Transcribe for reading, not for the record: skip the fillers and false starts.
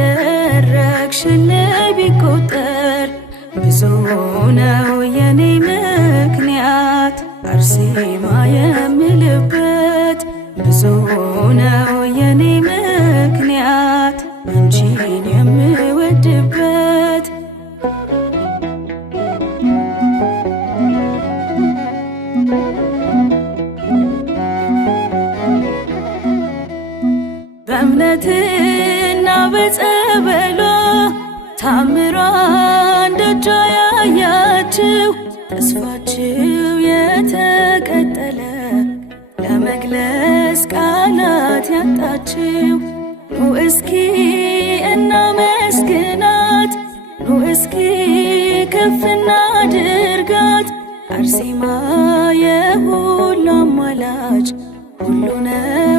ያደረግሽልኝ ቢቆጠር ብዙ ነው የኔ ምክንያት አርሴማ የምልበት ብዙ ነው የኔ ምክንያት አንቺን የምወድበት በእምነትና በጸበሏ ታምሯን ደጇ ያያችው ተስፋችው የተቀጠለ ለመግለጽ ቃላት ያጣችው ኑ እስኪ እናመስግናት ኑ እስኪ ከፍ እናድርጋት አርሴማ የሁሉ አማላጅ ሁሉ ነው